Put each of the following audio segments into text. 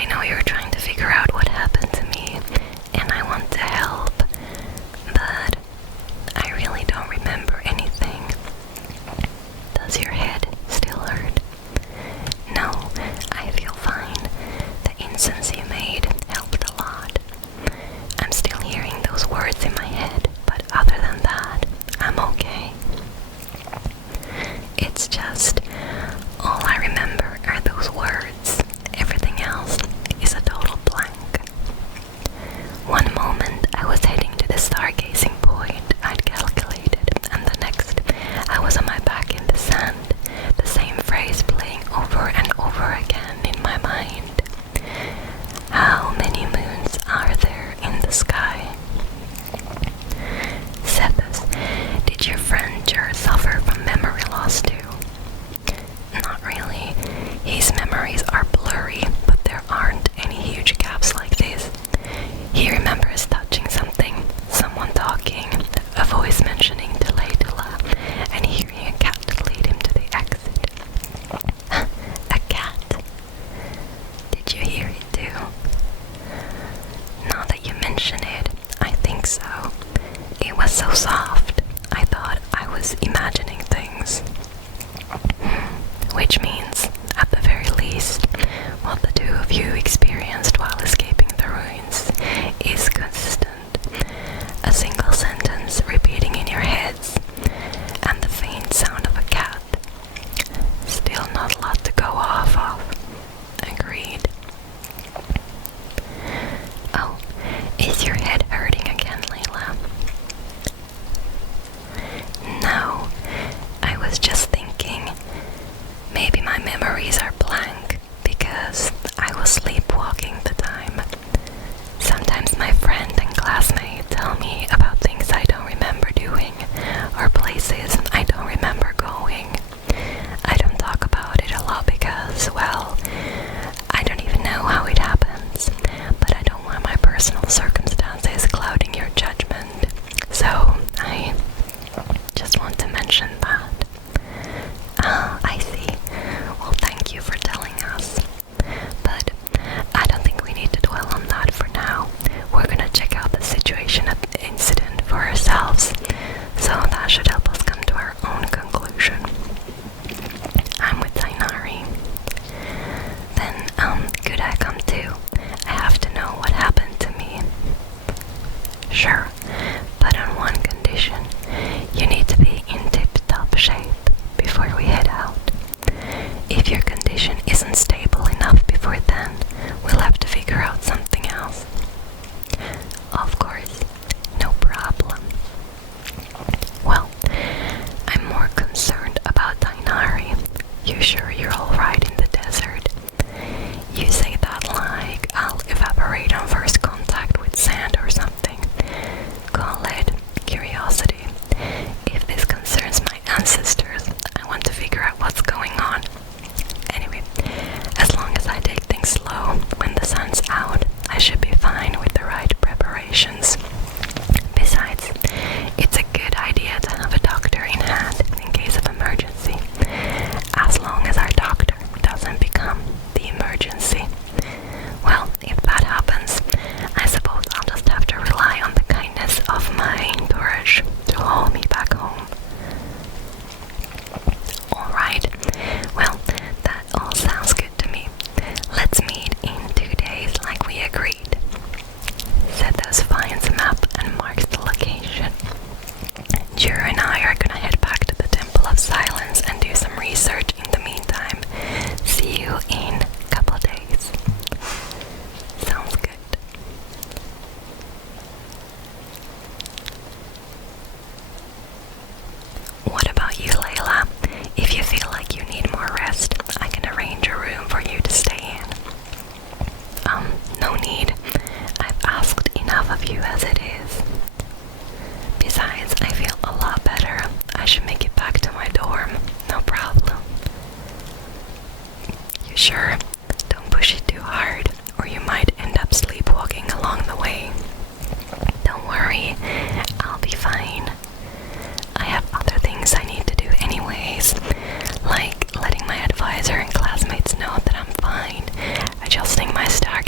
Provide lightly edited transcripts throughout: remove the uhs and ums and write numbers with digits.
I know you're trying to figure out what happened to me, and I want to help, but I really don't remember anything. Does your head still hurt? No, I feel fine. The incense you made helped a lot. I'm still hearing those words in my head, but other than that, I'm okay. It's just, all I remember are those words. Everything else is a total blank. One moment I was heading to the stargazing point I'd calculated, and the next I was on my back in the sand, the same phrase playing over and over again in my mind. How many moons are there in the sky? Cephas, did your friend Djer suffer from memory loss too? Not really. His memories are blurry, but there aren't any huge gaps like this. He remembers touching something, someone talking, a voice mentioning to Layla, and hearing a cat lead him to the exit. A cat? Did you hear it too? Now that you mention it, I think so. It was so soft. I thought I was imagining things. Which means, at the very least, what the two of you experienced while escaping the ruins is consistent. A single sentence repeating in your heads, and the faint sound of a cat. Still not a lot to go off of. Agreed. Oh, is your head hurting again, Layla? No, I was just thinking, maybe my memories are blank because I was sleepwalking the time. Sometimes my friend and classmate tell me about things I don't remember doing or places I don't remember going. I don't talk about it a lot because, well, I don't even know how it happens, but I don't want my personal circumstances clouding your judgment, so I just want to mention that. Ah, I see. Well, thank you for telling us. But I don't think we need to dwell on that for now. We're gonna check out the situation at the incident for ourselves, so that should help us come to our own conclusion. I'm with Tainari. Then, could I come too? I have to know what happened to me. Sure, but on one condition. You need to be in tip-top shape before we head out. If your condition isn't stable enough before then, we'll have to figure out something else. Of course, no problem. Well, I'm more concerned about Tainari. You sure you're alright in the desert? You say that like I'll evaporate on first contact with sand or something. Call it curiosity. If this concerns my ancestors, I want to figure out what's going on. Anyway, as long as I take things slow, when the sun's out, I should be fine with the right preparations. Besides, it's a good idea to have a doctor in hand in case of emergency, as long as our doctor doesn't become the emergency. Well, if that happens, I suppose I'll just have to rely on the kindness of my entourage to haul me back home. Alright, well, that all sounds good to me. Let's meet in 2 days like we agreed. Cephas finds a map and marks the location. Djer and I are gonna head back to the Temple of Silence and do some research in the meantime. See you in a couple days. Sounds good. What about you, Layla? If you feel like you need more rest, I can arrange a room for you to stay in. No need. I've asked enough of you as it is. Besides, I feel a lot better. I should make it back to my dorm. No problem. You sure? Don't push it too hard, or you might end up sleepwalking along the way. Don't worry, I'll be fine. I have other things I need to do anyways, like letting my advisor and classmates know that I'm fine, adjusting my star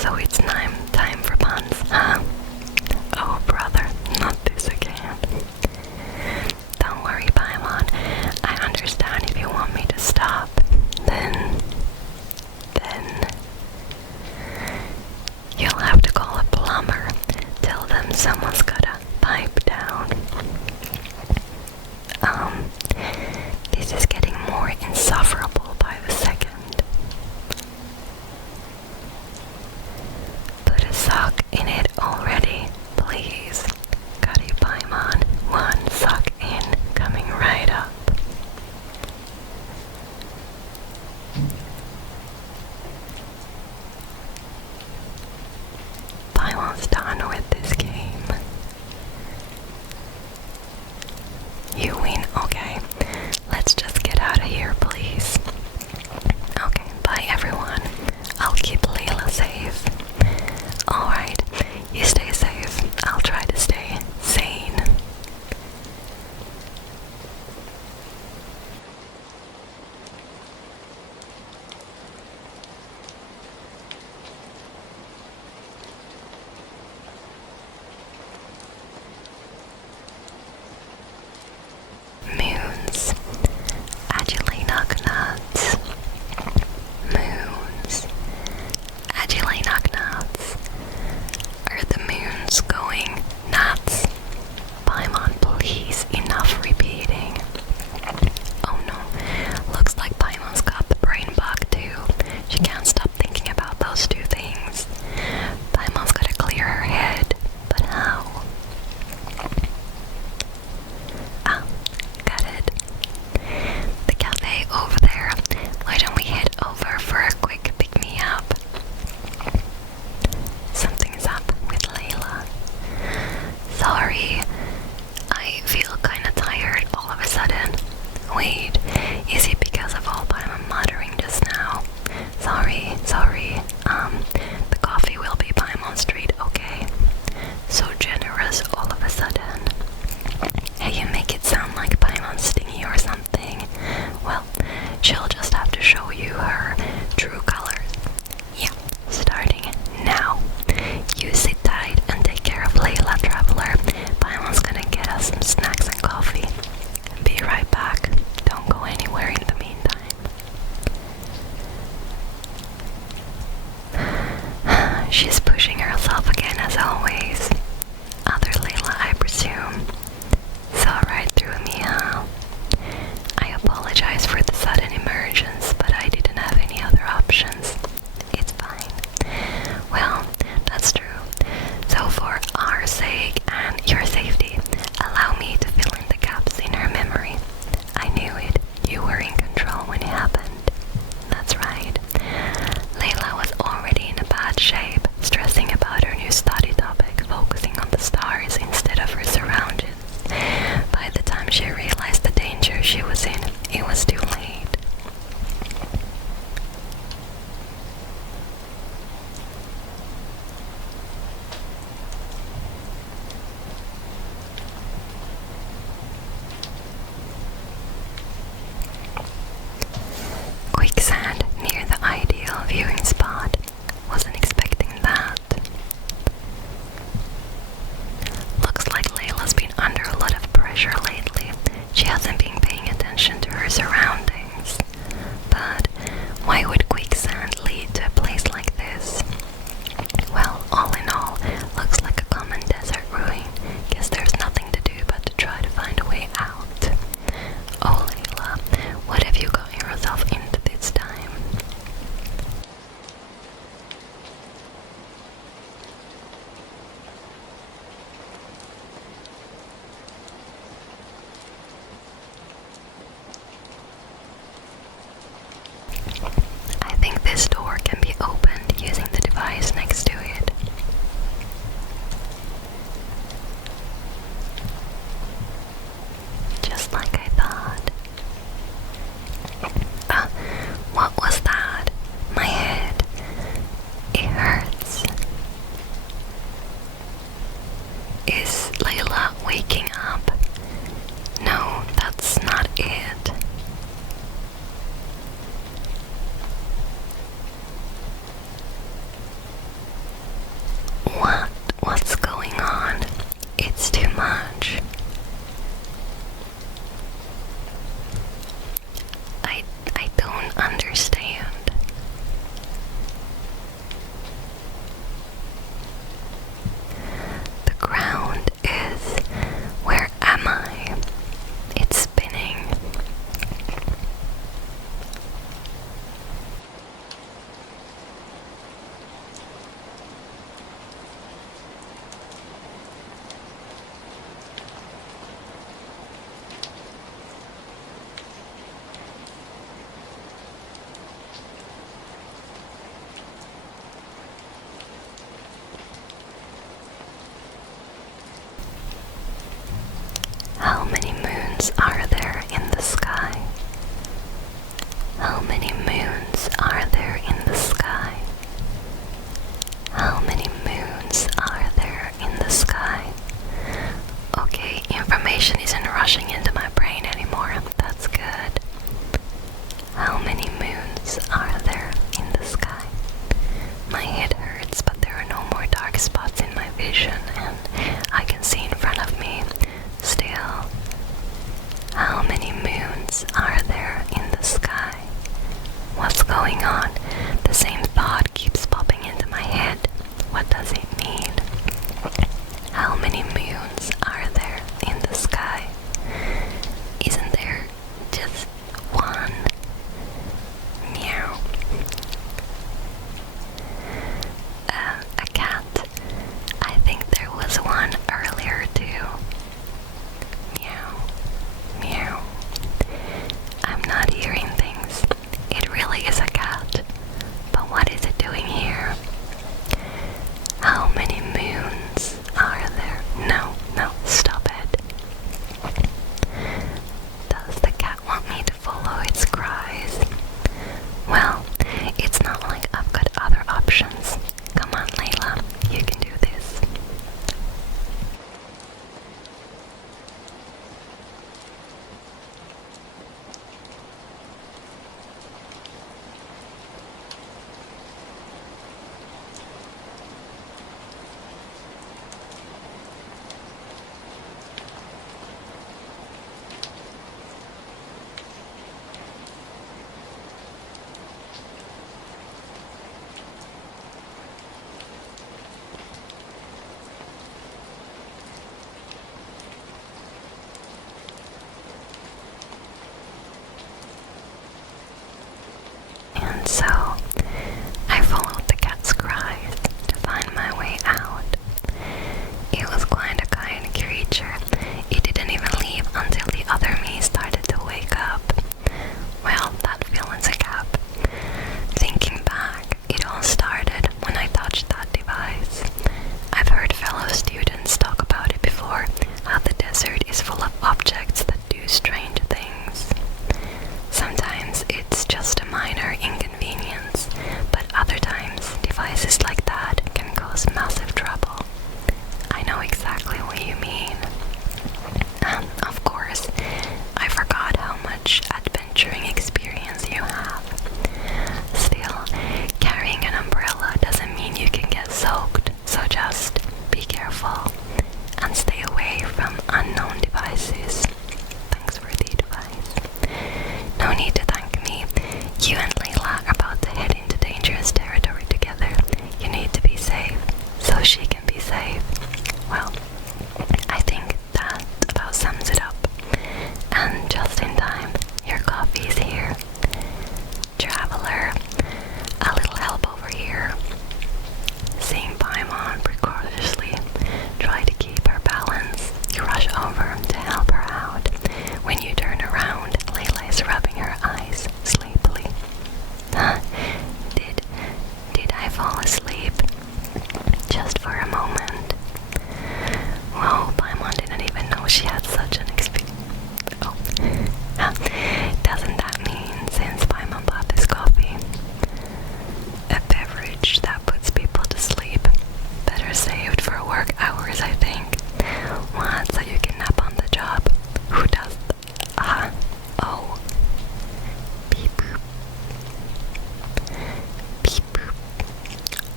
So it's time for puns, huh? Oh brother, not this again. Don't worry, Paimon. I understand if you want me to stop. Then you'll have to call a plumber. Tell them someone's got a pipe down. This is getting more insufferable by the second. Put a sock in it already, please. Got you, Paimon. One sock in, coming right up. Paimon's done with this game. You win, okay. Let's just get out of here, please. Okay, bye everyone. I'll keep Layla safe. Alright, you stay safe. I'll try to stay sane. Moons. Agilely knock nuts. Moons. Agilely knock nuts. Are the moons going nuts? Paimon, please, enough repeating. Oh no, looks like Paimon's got the brain bug too. She can't stop thinking about those two things. Paimon's gotta clear her head, but how? Ah, got it. The cafe over there. Why don't we head over for a quick pick-me-up? Something's up with Layla. Sorry, I feel kinda tired all of a sudden. Wait, is it because of all I'm muttering just now? Sorry. The coffee will be Paimon Street, okay? So generous all of a sudden. Hey, you make it sound like Paimon's stingy or something. Well, she'll just have to show you her true colors. Yeah, starting now. You sit tight and take care of Layla, traveler. Paimon's gonna get us some snacks and coffee. Be right back. Don't go anywhere in the meantime. She's pushing herself again as always. Other Layla, I presume. Saw right through me, huh? I apologize for the sudden emergence, but I didn't have any other options. It's fine. Well, that's true. So for our sake and your safety, allow me to fill in the gaps in her memory. I knew it. You were in control when it happened. That's right. Layla was already in a bad shape, stressed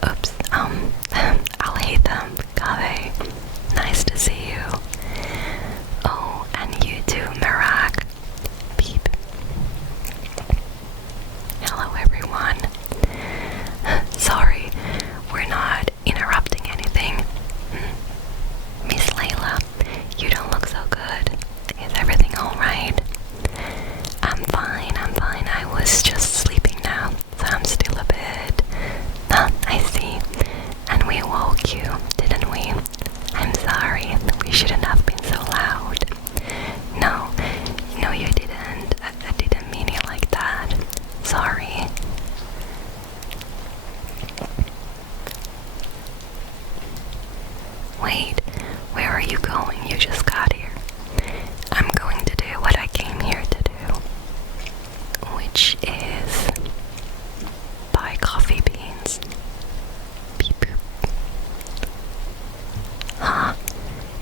Oops, I'll hate them. Kave, nice to see you. Oh, and you too, Marak. Beep. Hello everyone. Sorry, we're not interrupting anything. Miss Layla, you don't look so good. Is everything alright? I'm fine. I was just sleeping now, so I'm still a bit... I see. And we woke you, didn't we? I'm sorry, we shouldn't have been so loud. No, you didn't. I didn't mean it like that. Sorry. Wait, where are you going? You just got here. I'm going to do what I came here to do, which is buy coffee beans. Beep boop. Huh?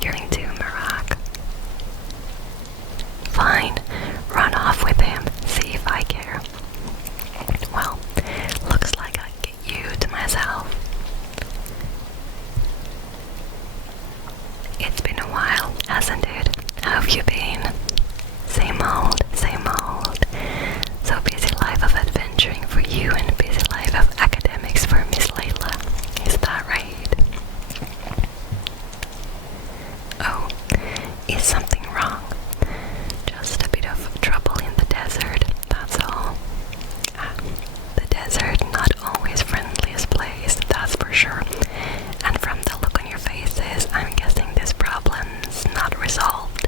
You're into Marak. Fine, run off with him, see if I care. Well, looks like I get you to myself. It's been a while, hasn't it? How have you been? Same old, same old. So busy life of adventuring for you and busy life of academics for Miss Layla. Is that right? Oh, is something wrong? Just a bit of trouble in the desert, that's all. The desert, not always friendliest place, that's for sure. And from the look on your faces, I'm guessing this problem's not resolved.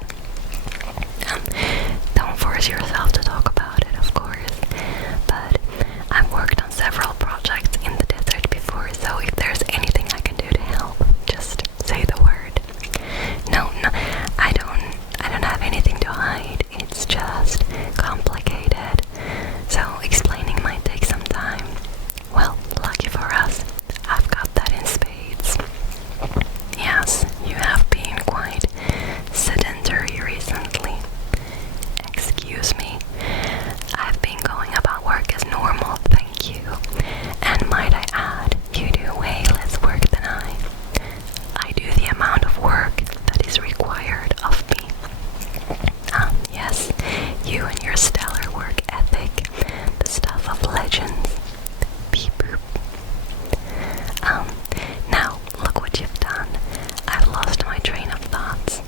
Don't force yourself to talk about it, of course. But I've worked on several projects in the desert before, so if there's anything I can do to help, just say the word. No, I don't have anything to hide. It's just complicated. So explaining might take some time. Well, lucky for us, I've got that in spades. Yes, you have been quite sedentary recently. Excuse me. I've been going about work as normal, thank you. And might I add, you do way less work than I. I do the amount of work that is required of me. Yes, you and your stellar work ethic, the stuff of legends. Beep boop. Now, look what you've done. I've lost my train of thoughts.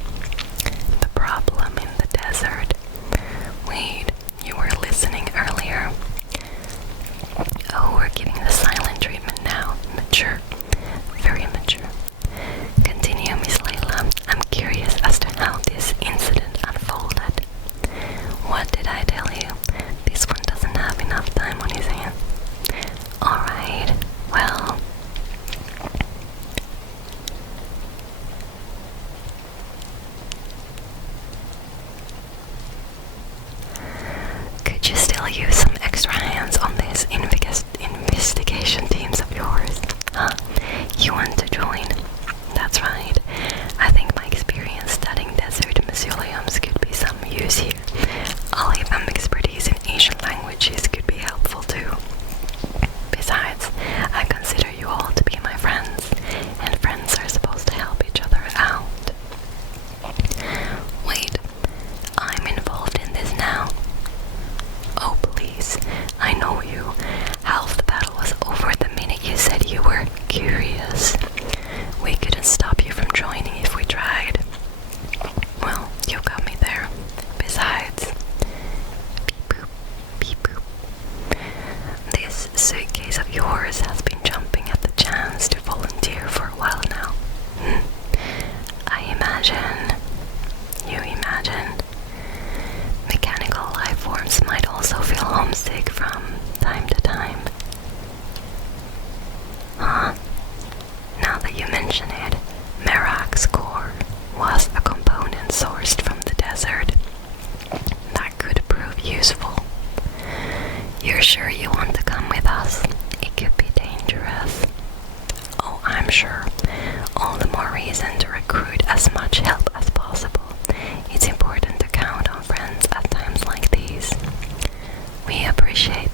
The problem in the desert. Wait, you were listening earlier. Oh, we're giving the silent treatment now. Mature. Very mature. Continue, Miss Layla. I'm curious as to how this incident unfolded. What did I tell you? This one doesn't have enough time on his hands. Alright, well... Could you still use some extra hands on these investigation teams of yours? Huh? You want to join? That's right. I think my experience studying desert mausoleums could be some use here. I'll even expertise in Asian languages could be helpful too. Besides, I consider you all to be my friends, and friends are supposed to help each other out. Wait, I'm involved in this now. Oh please, I know you. Half the battle was over the minute you said you were curious. We couldn't stop you from joining if we tried. Well, you got me there. Besides, beep boop, beep boop. This suitcase of yours has been jumping at the chance to volunteer for a while now. I imagine, you imagine, mechanical life forms might also feel homesick from time to time. Huh? Now that you mention it, Merak's core was a component sourced from the desert. That could prove useful. You're sure you want to come with us? It could be dangerous. Oh, I'm sure. All the more reason to recruit as much help as possible. It's important to count on friends at times like these. We appreciate